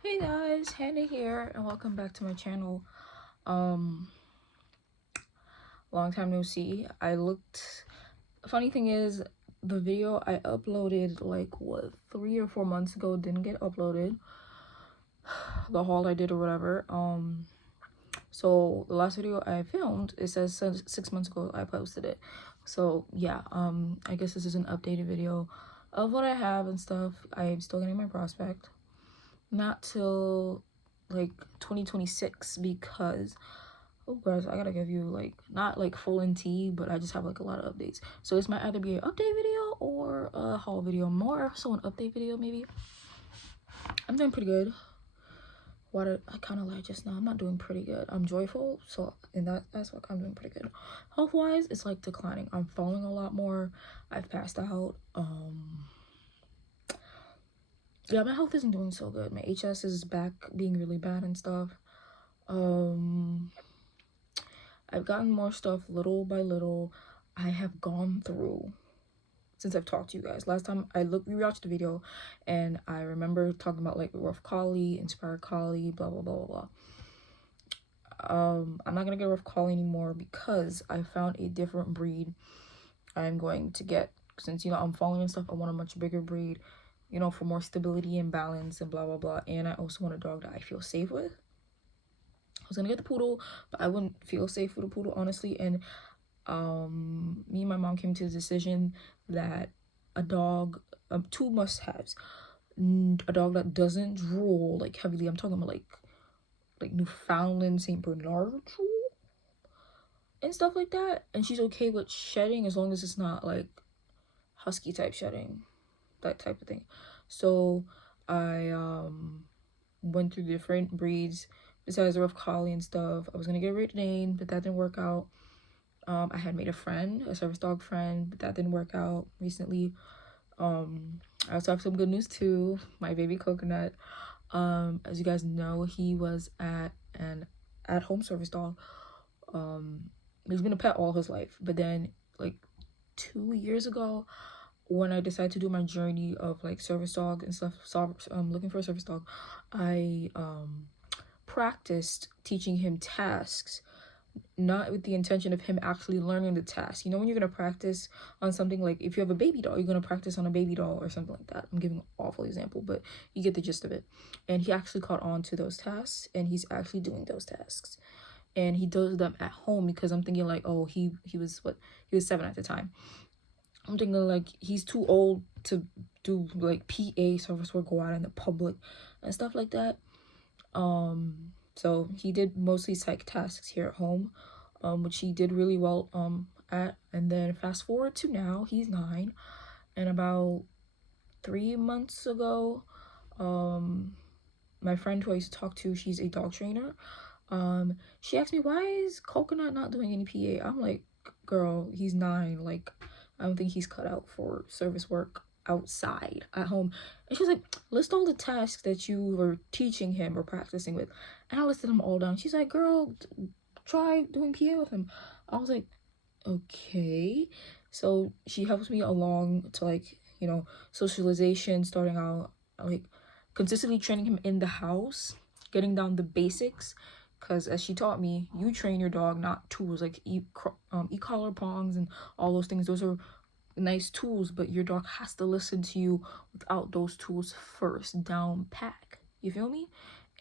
Hey guys, Hannah here and welcome back to my channel. Um long time no see. Funny thing is, the video I uploaded like what 3 or 4 months ago didn't get uploaded. The haul I did or whatever. So the last video I filmed, it says 6 months ago I posted it. So yeah, I guess this is an updated video of what I have and stuff. I'm still getting my prospect. Not till like 2026 because oh guys, I gotta give you like not like full in tea, but I just have like a lot of updates. So this might either be an update video or a haul video, more so an update video maybe. I'm doing pretty good. What I kind of like just now, I'm not doing pretty good. I'm joyful, so in that aspect I'm doing pretty good. Health wise, it's like declining. I'm falling a lot more. I've passed out. Yeah, my health isn't doing so good. My HS is back being really bad and stuff. I've gotten more stuff little by little. I have gone through since I've talked to you guys. Last time we rewatched the video and I remember talking about like rough collie, inspired collie, blah blah blah blah blah. I'm not gonna get rough collie anymore because I found a different breed I'm going to get. Since I'm falling and stuff, I want a much bigger breed, for more stability and balance and blah blah blah. And I also want a dog that I feel safe with. I was gonna get the poodle, but I wouldn't feel safe with a poodle, honestly. And me and my mom came to the decision that a dog, two must-haves: a dog that doesn't drool like heavily. I'm talking about like Newfoundland Saint Bernard drool and stuff like that. And she's okay with shedding as long as it's not like husky type shedding, that type of thing. So I went through different breeds besides the rough collie and stuff. I was gonna get a Great Dane, but that didn't work out. I had made a service dog friend, but that didn't work out recently. I also have some good news too. My baby Coconut, as you guys know, he was at an at-home service dog. He's been a pet all his life, but then like 2 years ago, when I decided to do my journey of like service dog and stuff, looking for a service dog, I practiced teaching him tasks, not with the intention of him actually learning the task. When you're gonna practice on something, like if you have a baby doll, you're gonna practice on a baby doll or something like that. I'm giving an awful example, but you get the gist of it. And he actually caught on to those tasks, and he's actually doing those tasks, and he does them at home. Because I'm thinking like, oh, he was 7 at the time. I'm thinking like he's too old to do like PA service work, go out in the public and stuff like that. So he did mostly psych tasks here at home, which he did really well at. And then fast forward to now, he's 9, and about 3 months ago, my friend who I used to talk to, she's a dog trainer. She asked me, why is Coconut not doing any PA? I'm like, girl, he's 9. Like, I don't think he's cut out for service work outside at home. And she was like, list all the tasks that you were teaching him or practicing with. And I listed them all down. She's like, girl, try doing PA with him. I was like, okay. So she helps me along to like, socialization, starting out, like consistently training him in the house, getting down the basics. Because as she taught me, you train your dog, not tools like e-collar prongs and all those things. Those are nice tools, but your dog has to listen to you without those tools first down pack. You feel me?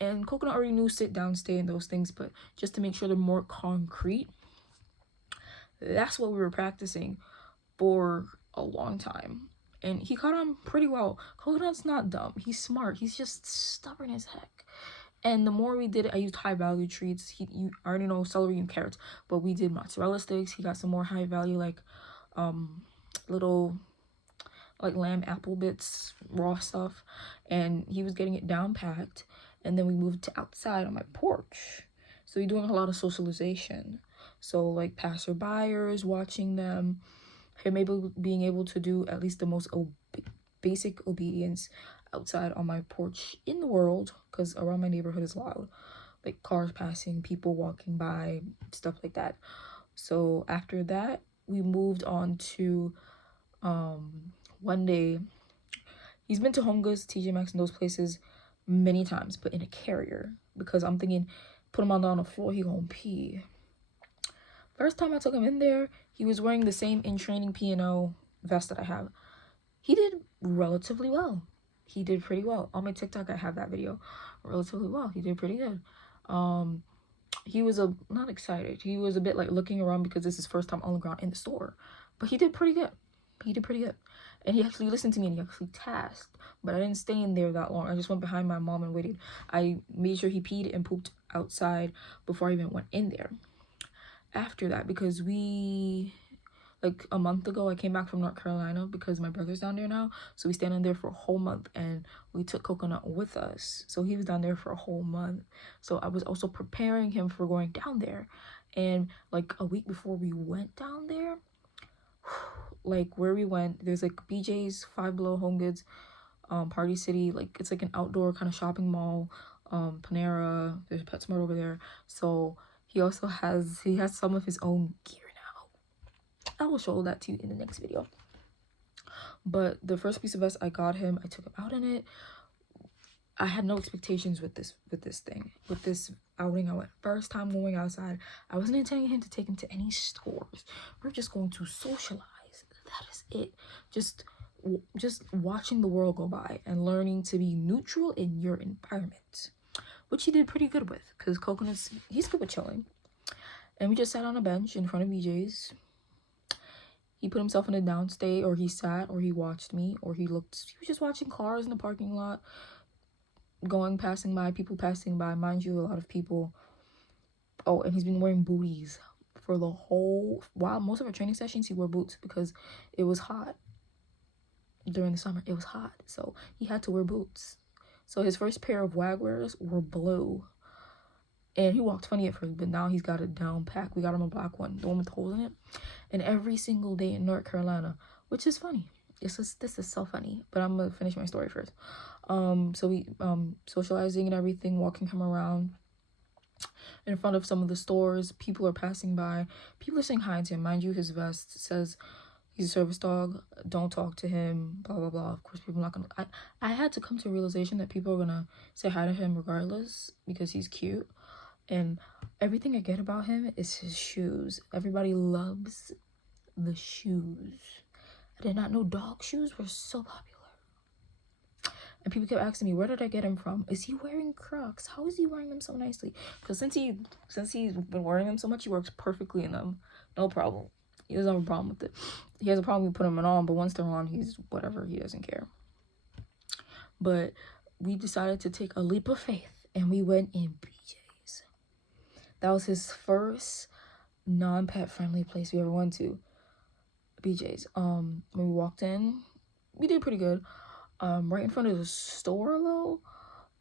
And Coconut already knew sit down, stay, and those things, but just to make sure they're more concrete, that's what we were practicing for a long time. And he caught on pretty well. Coconut's not dumb. He's smart. He's just stubborn as heck. And the more we did it, I used high value treats. You already know celery and carrots, but we did mozzarella sticks. He got some more high value, like little like lamb apple bits, raw stuff, and he was getting it down packed. And then we moved to outside on my porch, so we're doing a lot of socialization. So like passerbyers, watching them, him being able to do at least the most basic obedience outside on my porch in the world, because around my neighborhood is loud, like cars passing, people walking by, stuff like that. So after that, we moved on to one day, he's been to Home Goods, TJ Maxx, and those places many times, but in a carrier, because I'm thinking, put him on the floor, he gonna pee. First time I took him in there, he was wearing the same in training P&O vest that I have. He did relatively well. He did pretty well. On my TikTok, I have that video. Relatively well. He did pretty good. He was not excited. He was a bit like looking around because this is his first time on the ground in the store. But he did pretty good. He did pretty good. And he actually listened to me and he actually tasked. But I didn't stay in there that long. I just went behind my mom and waited. I made sure he peed and pooped outside before I even went in there. After that, because like a month ago, I came back from North Carolina because my brother's down there now. So we stayed in there for a whole month and we took Coconut with us. So he was down there for a whole month. So I was also preparing him for going down there. And like a week before we went down there, like where we went, there's like BJ's, Five Below, Home Goods, Party City. Like it's like an outdoor kind of shopping mall. Panera, there's PetSmart over there. So he also has some of his own gear. I will show that to you in the next video. But the first piece of vest I got him, I took him out in it. I had no expectations with this outing. I went first time going outside. I wasn't intending him to take him to any stores. We're just going to socialize. That is it. Just watching the world go by and learning to be neutral in your environment, which he did pretty good with, because Coconut's, he's good with chilling. And we just sat on a bench in front of BJ's. He put himself in a downstate, or he sat, or he watched me, or he was just watching cars in the parking lot, passing by, people passing by. Mind you, a lot of people. Oh, and he's been wearing booties for the whole while. Most of our training sessions, he wore boots because it was hot during the summer. It was hot, so he had to wear boots. So his first pair of Wagwares were blue. And he walked funny at first, but now he's got it down packed. We got him a black one, the one with holes in it. And every single day in North Carolina, which is funny. This is so funny. But I'm gonna finish my story first. So we socializing and everything, walking him around in front of some of the stores. People are passing by. People are saying hi to him. Mind you, his vest says he's a service dog. Don't talk to him. Blah blah blah. Of course, people are not gonna. I had to come to a realization that people are gonna say hi to him regardless because he's cute. And everything I get about him is his shoes. Everybody loves the shoes. I did not know dog shoes were so popular. And people kept asking me, where did I get him from? Is he wearing Crocs? How is he wearing them so nicely? Because since he's been wearing them so much, he works perfectly in them. No problem. He doesn't have a problem with it. He has a problem with putting them on, but once they're on, he's whatever. He doesn't care. But we decided to take a leap of faith, and we went in BJ. That was his first non-pet friendly place we ever went to. BJ's. When we walked in, we did pretty good. Right in front of the store though,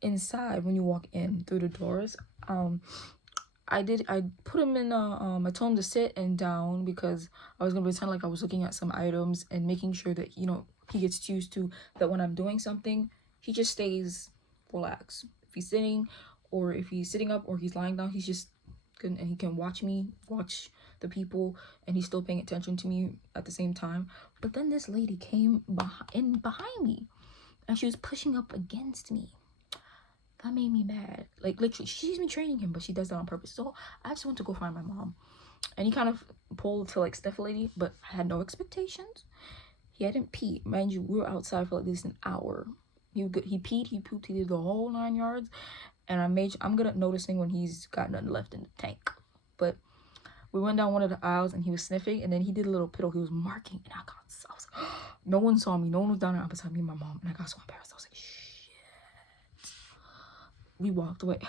inside when you walk in through the doors, I put him in I told him to sit and down because I was gonna pretend like I was looking at some items and making sure that, he gets used to that when I'm doing something, he just stays relaxed. If he's sitting up or he's lying down, he's just good, and he can watch the people, and he's still paying attention to me at the same time. But then this lady came behind me, and she was pushing up against me. That made me mad. Like literally, she's been training him, but she does that on purpose. So I just went to go find my mom, and he kind of pulled to like stiff lady, but I had no expectations. He hadn't peed, mind you. We were outside for like at least an hour. He peed, he pooped, he did the whole 9 yards. And I'm good at noticing when he's got nothing left in the tank. But we went down one of the aisles and he was sniffing, and then he did a little piddle. He was marking, and I was like, no one saw me. No one was down there beside me and my mom, and I got so embarrassed. I was like, shit. We walked away.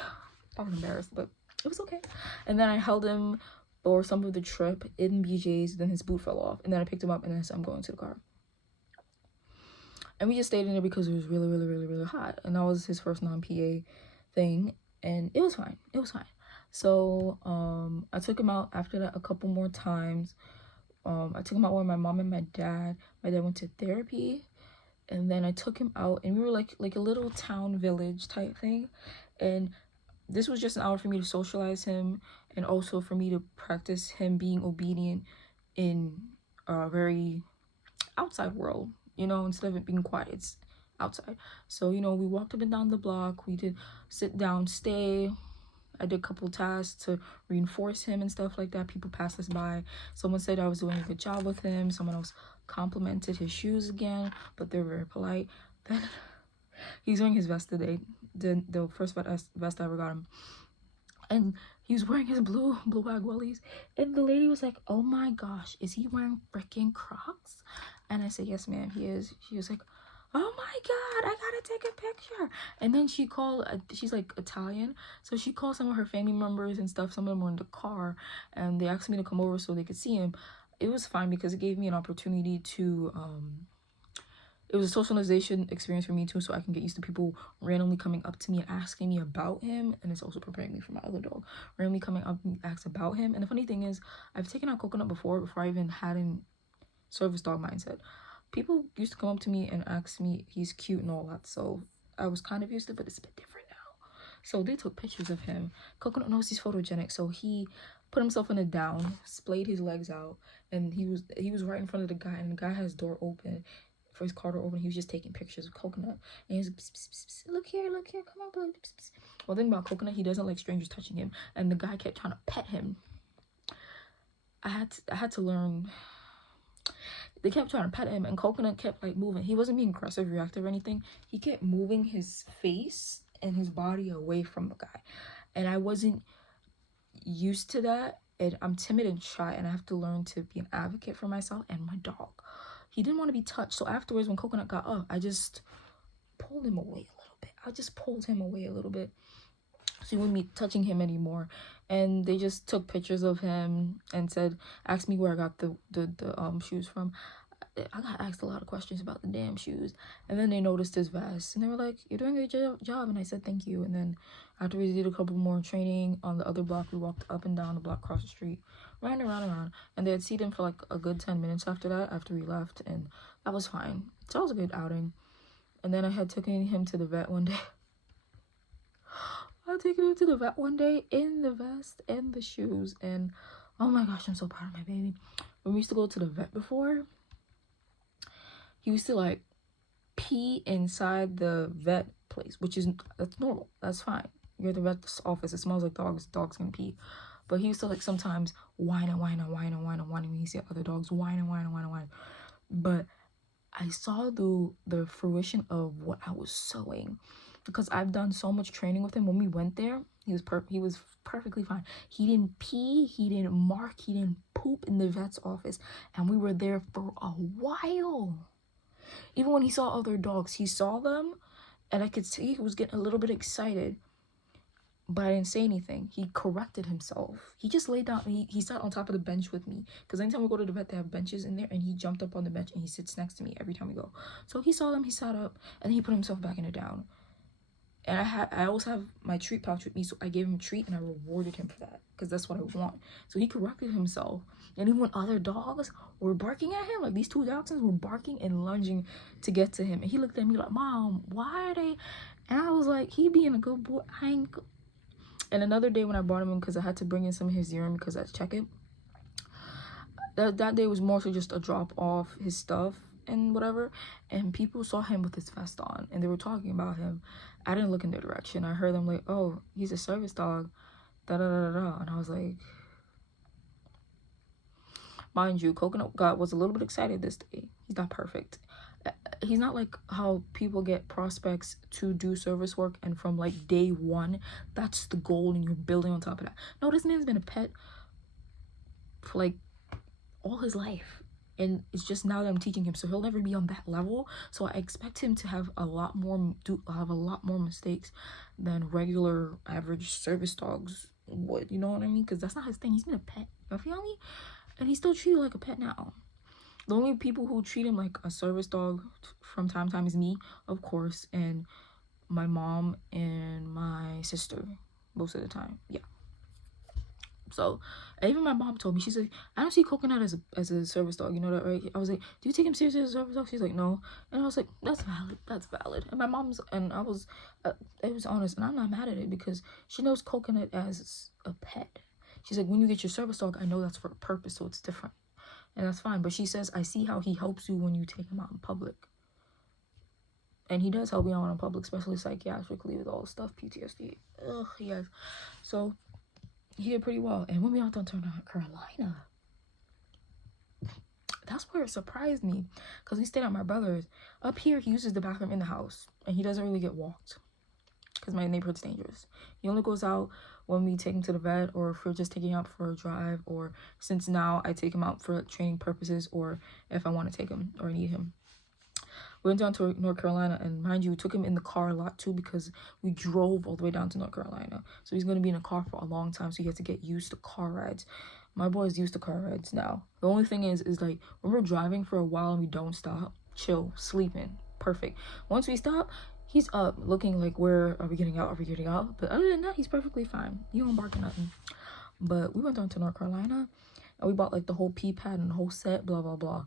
I was embarrassed, but it was okay. And then I held him for some of the trip in BJ's. Then his boot fell off, and then I picked him up, and then I said, I'm going to the car. And we just stayed in there because it was really, really, really, really hot, and that was his first non-PA thing, and it was fine. So I took him out after that a couple more times. I took him out with my mom and my dad. My dad went to therapy, and then I took him out, and we were like a little town village type thing, and this was just an hour for me to socialize him, and also for me to practice him being obedient in a very outside world, instead of it being quiet. outside. So, you know, we walked up and down the block. We did sit down, stay. I did a couple tasks to reinforce him and stuff like that. People passed us by. Someone said I was doing a good job with him. Someone else complimented his shoes again, but they're very polite. Then he's wearing his vest today, the first vest I ever got him, and he was wearing his blue bag wellies, and the lady was like, "Oh my gosh, is he wearing freaking Crocs?" And I said, "Yes, ma'am, he is." She was like, "Oh my god, I gotta take a picture." And then she called, she's like Italian, so she called some of her family members and stuff. Some of them were in the car, and they asked me to come over so they could see him. It was fine because it gave me an opportunity to it was a socialization experience for me too, so I can get used to people randomly coming up to me and asking me about him. And it's also preparing me for my other dog, randomly coming up and ask about him. And the funny thing is, I've taken out Coconut before I even had in service dog mindset. People used to come up to me and ask me he's cute and all that, so I was kind of used to it, but it's a bit different now. So they took pictures of him. Coconut knows he's photogenic, so he put himself in a down, splayed his legs out, and he was right in front of the guy, and the guy has door open for his car door open. He was just taking pictures of Coconut, and he's like, pss, pss, pss, look here, come on, boy. Pss, pss. Well, the thing about Coconut, he doesn't like strangers touching him, and the guy kept trying to pet him. I had to learn. They kept trying to pet him, and Coconut kept like moving. He wasn't being aggressive, reactive, or anything. He kept moving his face and his body away from the guy, and I wasn't used to that. And I'm timid and shy, and I have to learn to be an advocate for myself and my dog. He didn't want to be touched, so afterwards when Coconut got up, I just pulled him away a little bit. I just pulled him away a little bit so he wouldn't be touching him anymore. And they just took pictures of him and asked me where I got the shoes from. I got asked a lot of questions about the damn shoes, and then they noticed his vest, and they were like, "You're doing a good job," and I said thank you. And then after we did a couple more training on the other block, we walked up and down the block across the street, ran around, and they had seen him for like a good 10 minutes after that, after we left, and that was fine. So it was a good outing. And then I had taken him to the vet one day. I taken him to the vet one day in the vest and the shoes, and oh my gosh, I'm so proud of my baby. When we used to go to the vet before, he used to like pee inside the vet place, that's normal. That's fine. You're at the vet's office. It smells like dogs. Dogs can pee. But he used to like sometimes whine when he see other dogs whine. But I saw the fruition of what I was sowing, because I've done so much training with him. When we went there, he was perfectly fine. He didn't pee, he didn't mark, he didn't poop in the vet's office, and we were there for a while. Even when he saw other dogs, he saw them, and I could see he was getting a little bit excited, but I didn't say anything. He corrected himself. He just laid down, he sat on top of the bench with me, because anytime we go to the vet, they have benches in there, and he jumped up on the bench, and he sits next to me every time we go. So he saw them, he sat up, and he put himself back in the down. And I also have my treat pouch with me, so I gave him a treat, and I rewarded him for that, because that's what I want. So he corrected himself. And even when other dogs were barking at him, like these two dachshunds were barking and lunging to get to him, and he looked at me like, "Mom, why are they?" And I was like, "He being a good boy." And another day when I brought him in, because I had to bring in some of his urine because I had to check it, that day was more so just a drop off his stuff and whatever, and people saw him with his vest on, and they were talking about him. I didn't look in their direction. I heard them like, "Oh, he's a service dog, da da da da," and I was like, mind you, Coconut was a little bit excited this day. He's not perfect. He's not like how people get prospects to do service work, and from like day one, that's the goal, and you're building on top of that. No, this man's been a pet for like all his life, and it's just now that I'm teaching him, so he'll never be on that level. So I expect him to have a lot more mistakes than regular average service dogs would, you know what I mean? Because that's not his thing. He's been a pet, you feel me? And he's still treated like a pet now. The only people who treat him like a service dog from time to time is me, of course, and my mom and my sister most of the time. Yeah. So even my mom told me, she's like, "I don't see Coconut as a service dog, you know that, right?" I was like, "Do you take him seriously as a service dog?" She's like, "No." And I was like, that's valid. And my mom's, and I was honest, and I'm not mad at it, because she knows Coconut as a pet. She's like, "When you get your service dog, I know that's for a purpose, so it's different." And that's fine. But she says, "I see how he helps you when you take him out in public." And he does help me out in public, especially psychiatrically with all the stuff, PTSD. Ugh, yes. So he did pretty well. And when we went out to North Carolina, that's where it surprised me, because we stayed at my brother's. Up here, he uses the bathroom in the house, and he doesn't really get walked because my neighborhood's dangerous. He only goes out when we take him to the vet, or if we're just taking him out for a drive, or since now I take him out for training purposes, or if I want to take him or need him. We went down to North Carolina, and mind you, we took him in the car a lot too, because we drove all the way down to North Carolina. So he's going to be in a car for a long time, so he has to get used to car rides. My boy's used to car rides now. The only thing is like, when we're driving for a while and we don't stop, chill, sleeping, perfect. Once we stop, he's up looking like, where are we getting out? Are we getting out? But other than that, he's perfectly fine. He don't bark or nothing. But we went down to North Carolina, and we bought like the whole pee pad and the whole set, blah, blah, blah.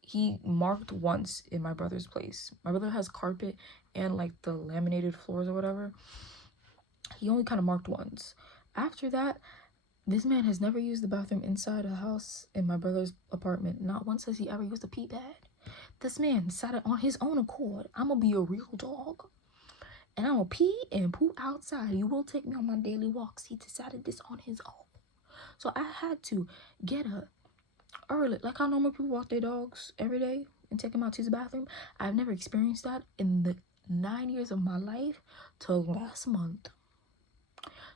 He marked once in my brother's place. My brother has carpet and like the laminated floors or whatever. He only kind of marked once. After that, this man has never used the bathroom inside the house in my brother's apartment. Not once has he ever used a pee pad. This man decided on his own accord, I'm gonna be a real dog, and I'm gonna pee and poop outside. He will take me on my daily walks. He decided this on his own. So I had to get up early, like how normal people walk their dogs every day and take them out to the bathroom. I've never experienced that in the 9 years of my life till last month.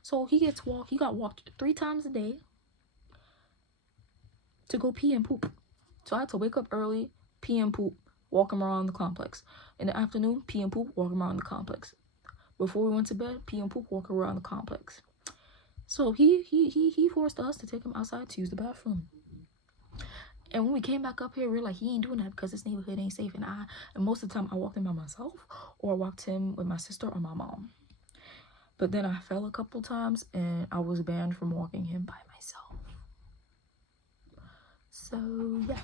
So he got walked 3 times a day to go pee and poop. So I had to wake up early, pee and poop, walk him around the complex. In the afternoon, pee and poop, walk him around the complex. Before we went to bed, pee and poop, walk around the complex. So he forced us to take him outside to use the bathroom. And when we came back up here, we were like, he ain't doing that because this neighborhood ain't safe. And most of the time, I walked him by myself, or I walked him with my sister or my mom. But then I fell a couple times, and I was banned from walking him by myself. So, yeah.